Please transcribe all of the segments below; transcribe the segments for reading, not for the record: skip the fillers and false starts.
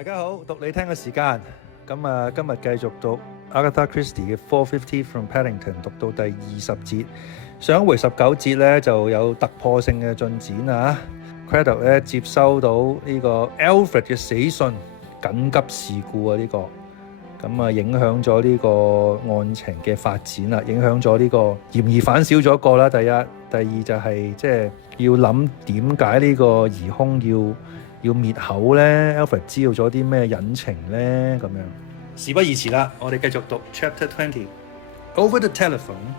大家好，讀你聽嘅時間，今日繼續讀 A.Christie 嘅450 from Paddington， 讀到第20節。上回19節咧就有突破性嘅進展啊 ！Craddock 咧接收到呢個 Alfred 嘅死信，緊急事故啊！咁啊影響咗呢個案情嘅發展啦，影響咗呢個嫌疑犯少咗一個啦。第一，第二就係即係要諗點解呢個疑兇要滅口咧 ？Alfred 知道咗啲咩隱情咧？咁樣事不宜遲啦，我哋繼續讀 Chapter 20。Over the telephone,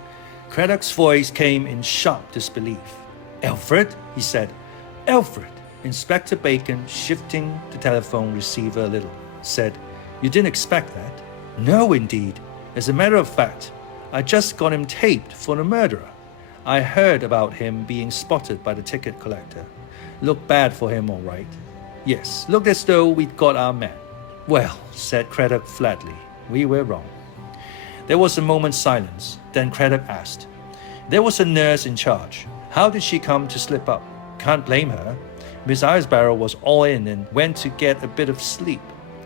Craddock's voice came in sharp disbelief. Alfred, he said. Alfred. Inspector Bacon, shifting the telephone receiver a little, said, You didn't expect that? No, indeed. As a matter of fact, I just got him taped for the murderer. I heard about him being spotted by the ticket collector. Looked bad for him, all right. Yes, looked as though we'd got our man. Well, said Craddock flatly, we were wrong. There was a moment's silence. Then Craddock asked, There was a nurse in charge. How did she come to slip up? Can't blame her. Miss Irisbarrow was all in and went to get a bit of sleep.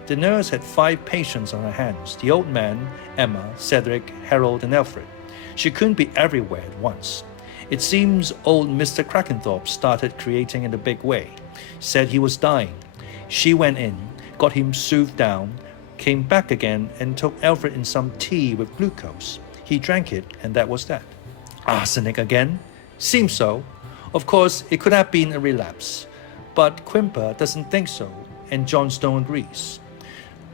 The nurse had 5 patients on her hands, the old man, Emma, Cedric, Harold, and Alfred. She couldn't be everywhere at once. It seems old Mr. Crackenthorpe started creating in a big way. Said he was dying. She went in, got him soothed down, came back again and took Alfred in some tea with glucose. He drank it, and that was that. Arsenic again? Seems so. Of course, it could have been a relapse. But Quimper doesn't think so, and Johnstone agrees.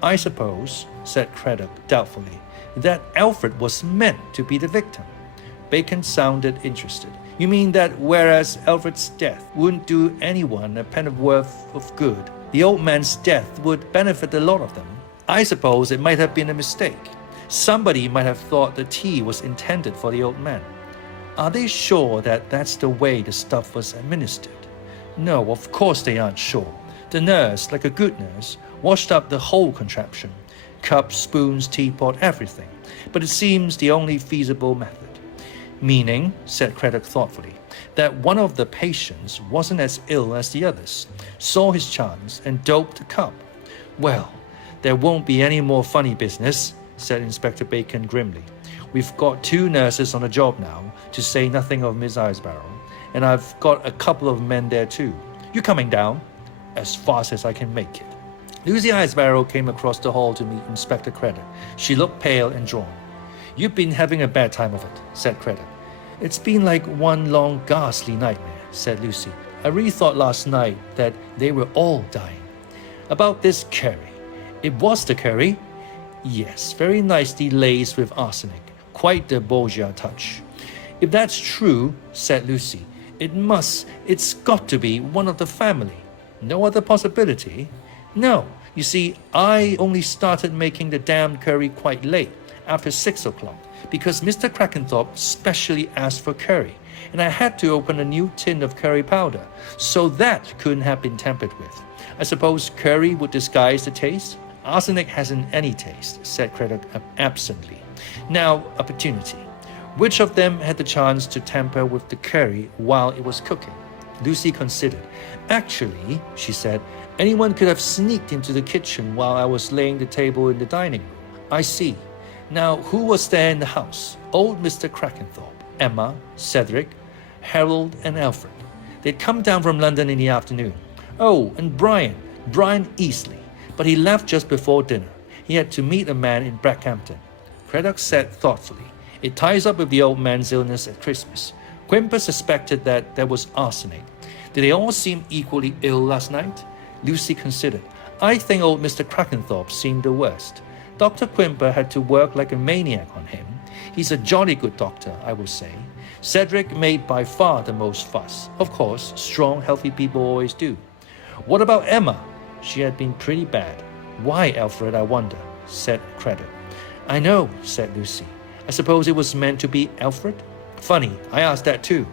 I suppose, said Craddock doubtfully, that Alfred was meant to be the victim. Bacon sounded interested. You mean that whereas Alfred's death wouldn't do anyone a pennyworth of good, the old man's death would benefit a lot of them? I suppose it might have been a mistake. Somebody might have thought the tea was intended for the old man. Are they sure that that's the way the stuff was administered? No, of course they aren't sure. The nurse, like a good nurse, washed up the whole contraption. Cups, spoons, teapot, everything. But it seems the only feasible method. Meaning, said Craddock thoughtfully, that one of the patients wasn't as ill as the others, saw his chance and doped the cup. Well, there won't be any more funny business, said Inspector Bacon grimly. We've got 2 nurses on the job now, to say nothing of Miss Irisbarrow, and I've got a couple of men there too. You coming down? As fast as I can make it. Lucy Irisbarrow came across the hall to meet Inspector Craddock. She looked pale and drawn. You've been having a bad time of it, said Craddock. It's been like one long ghastly nightmare, said Lucy. I really thought last night that they were all dying. About this curry. It was the curry? Yes, very nicely laced with arsenic. Quite the Borgia touch. If that's true, said Lucy, it's got to be one of the family. No other possibility? No. You see, I only started making the damned curry quite late, after 6 o'clock, because Mr. Crackenthorpe specially asked for curry, and I had to open a new tin of curry powder, so that couldn't have been tampered with. I suppose curry would disguise the taste? Arsenic hasn't any taste, said Craddock absently. Now, opportunity. Which of them had the chance to tamper with the curry while it was cooking? Lucy considered. Actually, she said, anyone could have sneaked into the kitchen while I was laying the table in the dining room. I see. Now, who was there in the house? Old Mr. Crackenthorpe, Emma, Cedric, Harold, and Alfred. They'd come down from London in the afternoon. Oh, and Brian Easley. But he left just before dinner. He had to meet a man in Brackhampton. Craddock said thoughtfully, It ties up with the old man's illness at Christmas. Quimper suspected that there was arsenic. Did they all seem equally ill last night? Lucy considered. I think old Mr. Crackenthorpe seemed the worst. Dr. Quimper had to work like a maniac on him. He's a jolly good doctor, I will say. Cedric made by far the most fuss. Of course, strong, healthy people always do. What about Emma? She had been pretty bad. Why, Alfred, I wonder, said Craddock. I know, said Lucy. I suppose it was meant to be Alfred? Funny, I asked that too.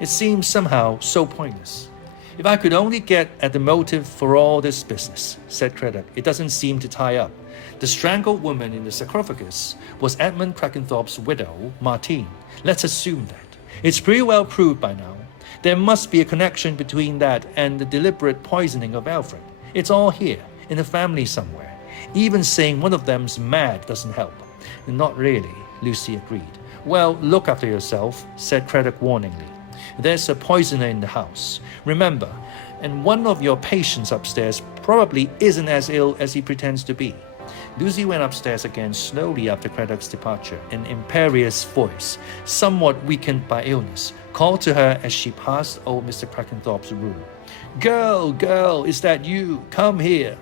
It seems somehow so pointless. If I could only get at the motive for all this business, said Craddock, it doesn't seem to tie up. The strangled woman in the sarcophagus was Edmund Crackenthorpe's widow, Martine. Let's assume that. It's pretty well proved by now. There must be a connection between that and the deliberate poisoning of Alfred. It's all here. in the family somewhere. Even saying one of them's mad doesn't help. Not really, Lucy agreed. Well, look after yourself, said Craddock warningly. There's a poisoner in the house. Remember, and one of your patients upstairs probably isn't as ill as he pretends to be. Lucy went upstairs again slowly after Craddock's departure. An imperious voice, somewhat weakened by illness, called to her as she passed old Mr. Crackenthorpe's room. Girl, is that you? Come here.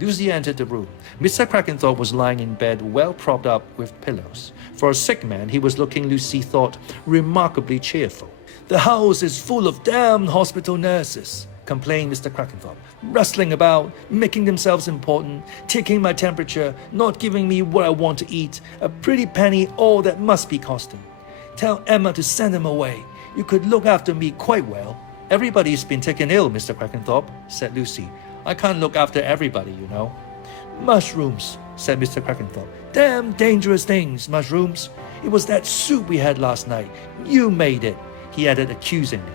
Lucy entered the room. Mr. Crackenthorpe was lying in bed, well propped up with pillows. For a sick man, he was looking, Lucy thought, remarkably cheerful. The house is full of damned hospital nurses, complained Mr. Crackenthorpe, rustling about, making themselves important, taking my temperature, not giving me what I want to eat, a pretty penny all that must be costing. Tell Emma to send them away. You could look after me quite well. Everybody's been taken ill, Mr. Crackenthorpe, said Lucy. I can't look after everybody, you know. Mushrooms, said Mr. Crackenthorpe. Damn dangerous things, mushrooms. It was that soup we had last night. You made it, he added accusingly.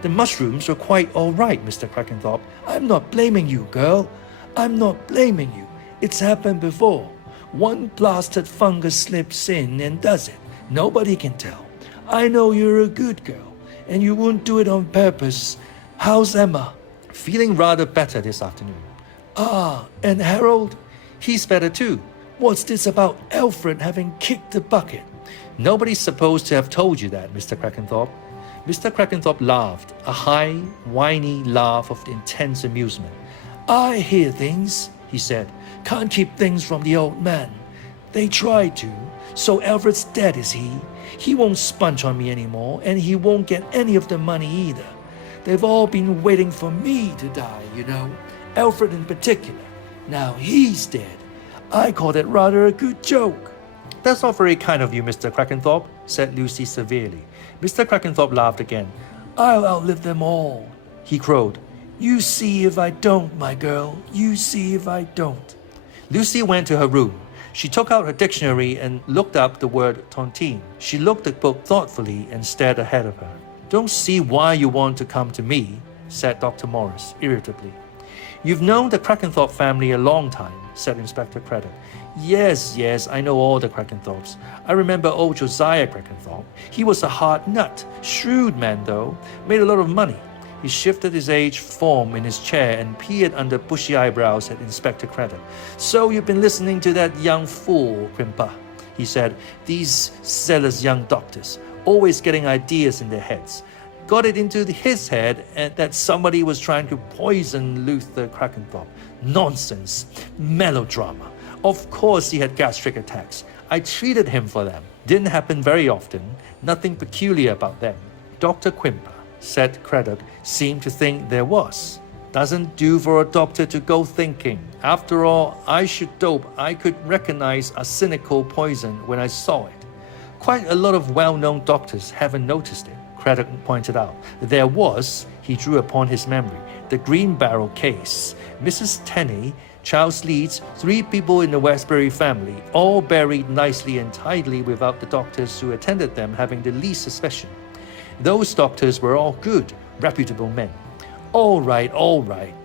The mushrooms were quite all right, Mr. Crackenthorpe. I'm not blaming you, girl. I'm not blaming you. It's happened before. One blasted fungus slips in and does it. Nobody can tell. I know you're a good girl, and you won't do it on purpose. How's Emma? Feeling rather better this afternoon. Ah, and Harold? He's better too. What's this about Alfred having kicked the bucket? Nobody's supposed to have told you that, Mr. Crackenthorpe. Mr. Crackenthorpe laughed, a high, whiny laugh of intense amusement. I hear things, he said. Can't keep things from the old man. They tried to, so Alfred's dead, is he? He won't sponge on me anymore, and he won't get any of the money either. They've all been waiting for me to die, you know. Alfred in particular. Now he's dead. I call that rather a good joke. That's not very kind of you, Mr. Crackenthorpe, said Lucy severely. Mr. Crackenthorpe laughed again. I'll outlive them all, he crowed. You see if I don't, my girl. You see if I don't. Lucy went to her room. She took out her dictionary and looked up the word tontine. She looked at the book thoughtfully and stared ahead of her. Don't see why you want to come to me, said Dr. Morris irritably. You've known the Crackenthorpe family a long time, said Inspector Craddock. Yes, I know all the Crackenthorpes. I remember old Josiah Crackenthorpe. He was a hard nut, shrewd man though, made a lot of money. He shifted his aged form in his chair and peered under bushy eyebrows at Inspector Craddock. So you've been listening to that young fool, Quimper, he said. These zealous young doctors, always getting ideas in their heads. Got it into his head that somebody was trying to poison Luther Crackenthorpe. Nonsense. Melodrama. Of course he had gastric attacks. I treated him for them. Didn't happen very often. Nothing peculiar about them. Dr. Quimper, said Craddock, seemed to think there was. Doesn't do for a doctor to go thinking. After all, I should dope I could recognize a cynical poison when I saw it. Quite a lot of well-known doctors haven't noticed it, Craddock pointed out. There was, he drew upon his memory, the Green Barrel case. Mrs. Tenney, Charles Leeds, 3 people in the Westbury family, all buried nicely and tidily without the doctors who attended them having the least suspicion. Those doctors were all good, reputable men. All right,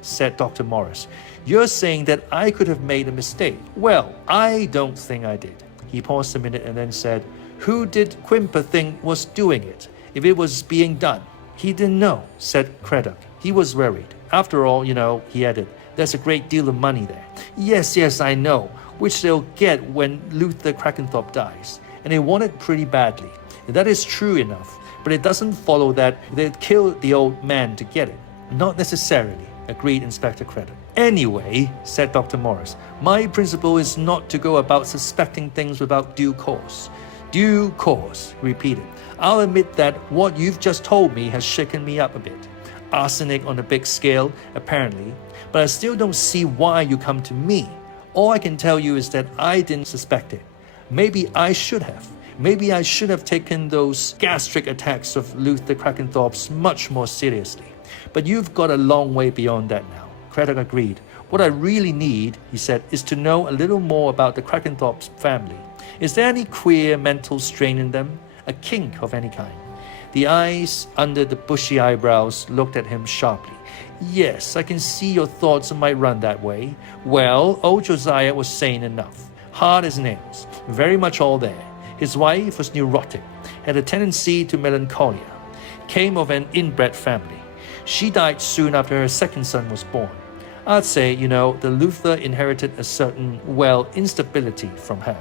said Dr. Morris. You're saying that I could have made a mistake. Well, I don't think I did. He paused a minute and then said, Who did Quimper think was doing it, if it was being done? He didn't know, said Craddock. He was worried. After all, you know, he added, there's a great deal of money there. Yes, I know, which they'll get when Luther Crackenthorpe dies. And they want it pretty badly. That is true enough, but it doesn't follow that they'd kill the old man to get it. Not necessarily, agreed Inspector Craddock. Anyway, said Dr. Morris, my principle is not to go about suspecting things without due cause. Due cause, he repeated. I'll admit that what you've just told me has shaken me up a bit. Arsenic on a big scale, apparently, but I still don't see why you come to me. All I can tell you is that I didn't suspect it. Maybe I should have. Maybe I should have taken those gastric attacks of Luther Crackenthorpe's much more seriously. But you've got a long way beyond that now. Craddock agreed. What I really need, he said, is to know a little more about the Crackenthorpe's family. Is there any queer mental strain in them? A kink of any kind? The eyes under the bushy eyebrows looked at him sharply. Yes, I can see your thoughts might run that way. Well, old Josiah was sane enough, hard as nails, very much all there. His wife was neurotic, had a tendency to melancholia, came of an inbred family. She died soon after her second son was born. I'd say, the Luther inherited a certain, instability from her.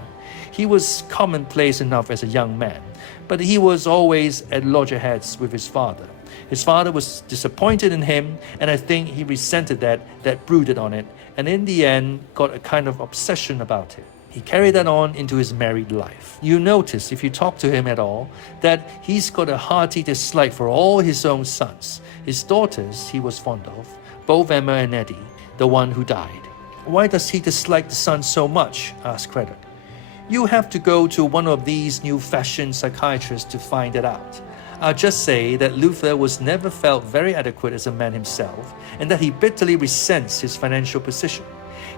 He was commonplace enough as a young man, but he was always at loggerheads with his father. His father was disappointed in him, and I think he resented that brooded on it, and in the end got a kind of obsession about it. He carried that on into his married life. You notice, if you talk to him at all, that he's got a hearty dislike for all his own sons. His daughters he was fond of, both Emma and Eddie, the one who died. Why does he dislike the sons so much? Asked Craddock. You have to go to one of these new-fashioned psychiatrists to find it out. I'll just say that Luther was never felt very adequate as a man himself, and that he bitterly resents his financial position.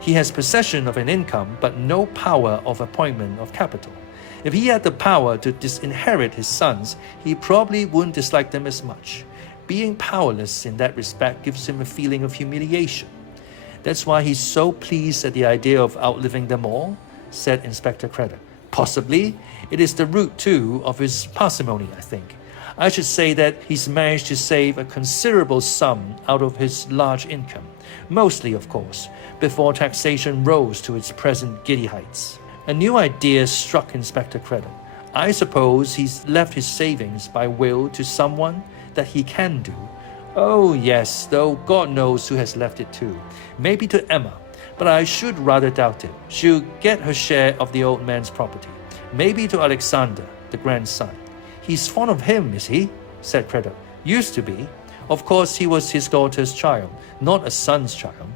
He has possession of an income, but no power of appointment of capital. If he had the power to disinherit his sons, he probably wouldn't dislike them as much. Being powerless in that respect gives him a feeling of humiliation. That's why he's so pleased at the idea of outliving them all, said Inspector Craddock. Possibly, it is the root, too, of his parsimony, I think. I should say that he's managed to save a considerable sum out of his large income, mostly, of course, before taxation rose to its present giddy heights. A new idea struck Inspector Craddock. I suppose he's left his savings by will to someone that he can do. Oh, yes, though God knows who has left it to. Maybe to Emma, but I should rather doubt it. She'll get her share of the old man's property. Maybe to Alexander, the grandson. He's fond of him, is he? Said Craddock. Used to be. Of course, he was his daughter's child, not a son's child.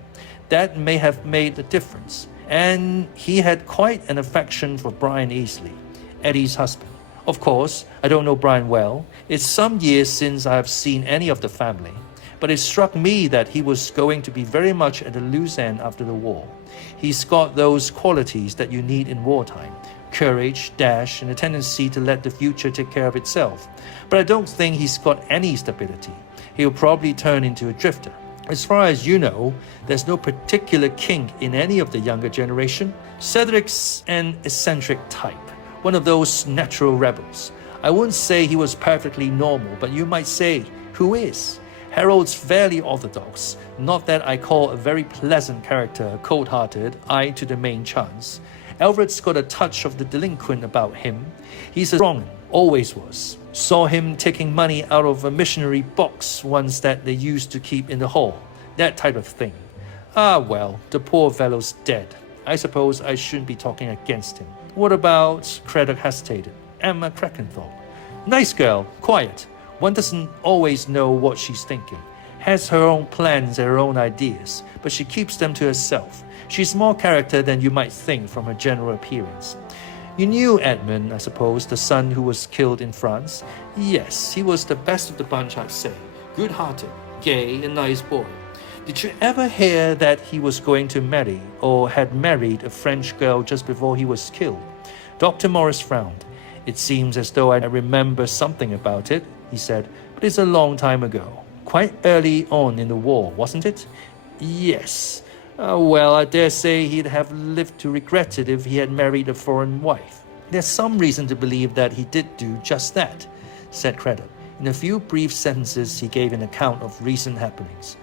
That may have made a difference. And he had quite an affection for Brian Easley, Eddie's husband. Of course, I don't know Brian well. It's some years since I have seen any of the family. But it struck me that he was going to be very much at a loose end after the war. He's got those qualities that you need in wartime. Courage, dash, and a tendency to let the future take care of itself. But I don't think he's got any stability. He'll probably turn into a drifter. As far as you know, there's no particular kink in any of the younger generation. Cedric's an eccentric type, one of those natural rebels. I wouldn't say he was perfectly normal, but you might say, who is? Harold's fairly orthodox, not that I call a very pleasant character cold-hearted, eye to the main chance. Alfred's got a touch of the delinquent about him. He's a strong one, always was. Saw him taking money out of a missionary box once that they used to keep in the hall. That type of thing. Ah, well, the poor fellow's dead. I suppose I shouldn't be talking against him. What about, Craddock hesitated, Emma Crackenthorpe? Nice girl, quiet. One doesn't always know what she's thinking. Has her own plans and her own ideas, but she keeps them to herself. She's more character than you might think from her general appearance. You knew Edmund, I suppose, the son who was killed in France? Yes, he was the best of the bunch, I'd say. Good-hearted, gay, and nice boy. Did you ever hear that he was going to marry, or had married, a French girl just before he was killed? Dr. Morris frowned. It seems as though I remember something about it, he said, but it's a long time ago. Quite early on in the war, wasn't it? Yes. Well, I dare say he'd have lived to regret it if he had married a foreign wife. There's some reason to believe that he did do just that, said Craddock. In a few brief sentences, he gave an account of recent happenings.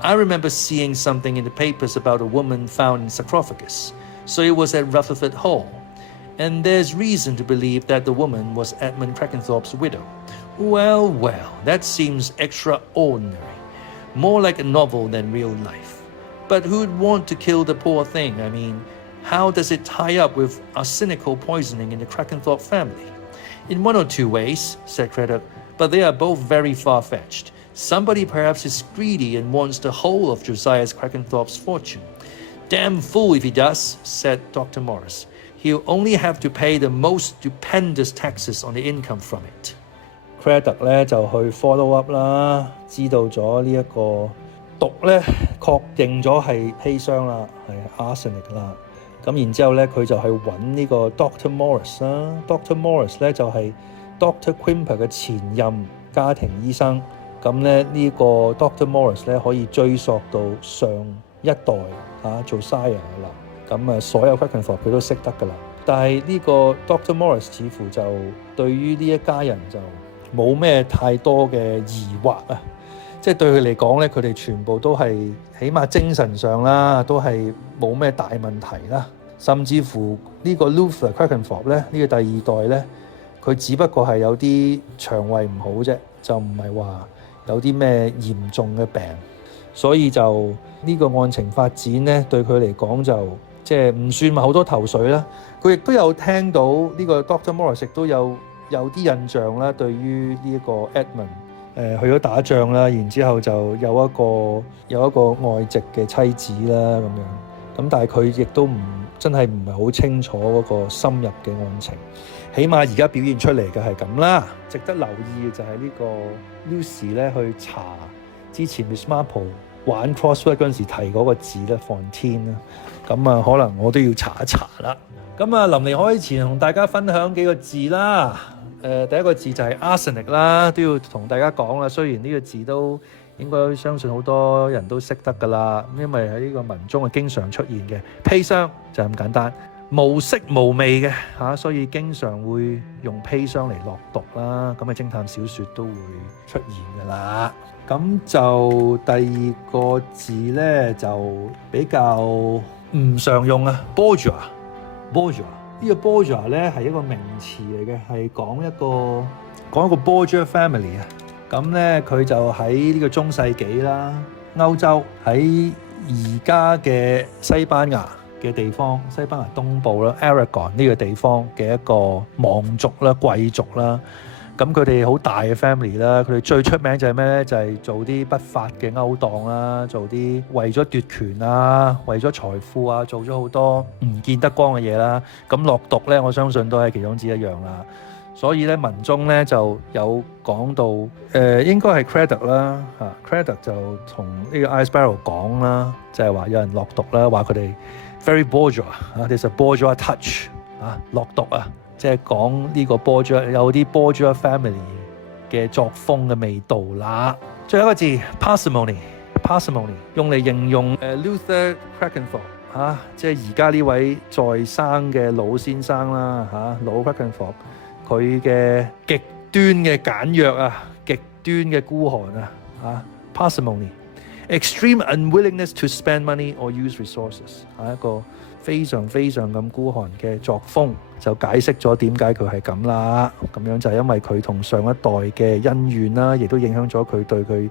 I remember seeing something in the papers about a woman found in sarcophagus, so it was at Rutherford Hall. And there's reason to believe that the woman was Edmund Crackenthorpe's widow. Well, that seems extraordinary. More like a novel than real life. But who'd want to kill the poor thing? I mean, how does it tie up with arsenical poisoning in the Crackenthorpe family? In one or two ways, said Craddock, but they are both very far-fetched. Somebody perhaps is greedy and wants the whole of Josiah Crackenthorpe's fortune. Damn fool if he does, said Dr. Morris. He'll only have to pay the most stupendous taxes on the income from it. Craddock 咧就去 follow up 啦，知道咗呢一個毒咧確認咗係砒霜啦，係 arsenic 啦。咁然之後咧，佢就去揾呢個 Dr. Morris 啦。Dr. Morris 咧就係 Dr. Quimper 嘅前任家庭醫生。咁咧呢個 Dr. Morris 咧可以追溯到上一代做 sire 噶啦，咁所有 Craddock 佢都識得噶啦。但係呢個 Dr. Morris 似乎就對於呢一家人就冇咩太多嘅疑惑啊，即係對佢嚟講咧，佢哋全部都係起碼精神上啦，都係冇咩大問題啦。甚至乎呢個 Luther Craddock 咧，呢個第二代咧，佢只不過係有啲腸胃唔好啫，就唔係話有啲咩嚴重嘅病。所以就呢個案情發展咧，對佢嚟講就即係唔算話好多頭緒啦。佢亦都有聽到呢個 Dr. Morris 亦都有啲印象啦，對於呢一個 Edmund 去咗打仗啦，然之後就有一個外籍嘅妻子啦咁樣。咁但係佢亦都真係唔係好清楚嗰個深入嘅案情。起碼而家表現出嚟嘅係咁啦。值得留意嘅就係呢個 Lucy 咧去查之前 Miss Marple 玩 crossword 嗰陣時提嗰個字咧 Fontine 啦。咁可能我都要查一查啦。咁臨離開前同大家分享幾個字啦。第一個字就係 arsenic 啦，都要同大家講啦。雖然呢個字都應該相信好多人都識得㗎啦，因為喺呢個文中係經常出現嘅。砒霜就咁簡單，無色無味嘅所以經常會用砒霜嚟落毒啦。咁偵探小説都會出現㗎啦。咁就第二個字呢，就比較唔常用啊 bourgeois 呢個 bourgeois 咧係一個名詞嚟嘅，係講一個 bourgeois family 啊。咁咧佢就喺呢個中世紀啦，歐洲喺而家嘅西班牙嘅地方，西班牙東部啦 Aragon 呢個地方嘅一個望族啦、貴族啦。咁佢哋好大嘅 family 啦，佢哋最出名就係咩咧？就係做啲不法嘅勾當啦，做啲為咗奪權啊、為咗財富啊，做咗好多唔見得光嘅嘢啦。咁落毒咧，我相信都係其中之一樣啦。所以咧，文中咧就有講到，應該係 Craddock 啦，Craddock 就同呢個 Ice Barrel 講啦，就係話有人落毒啦，話佢哋 very bourgeois，there's a bourgeois touch 落毒啊。即係講呢個 bourgeois 有啲 bourgeois family 嘅作風嘅味道啦。最後一個字 parsimony 用嚟形容Luther Craddock 即係而家呢位在生嘅老先生啦老 Craddock 佢嘅極端嘅簡約極端嘅孤寒parsimony extreme unwillingness to spend money or use resources 一個非常非常咁孤寒嘅作風，就解釋咗點解佢係咁啦。咁樣就係因為佢同上一代嘅恩怨啦，亦都影響咗佢對佢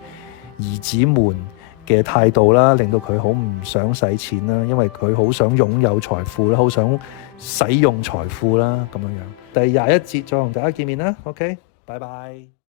兒子們嘅態度啦，令到佢好唔想使錢啦，因為佢好想擁有財富啦，好想使用財富啦咁樣。第21節再同大家見面啦。OK，拜拜。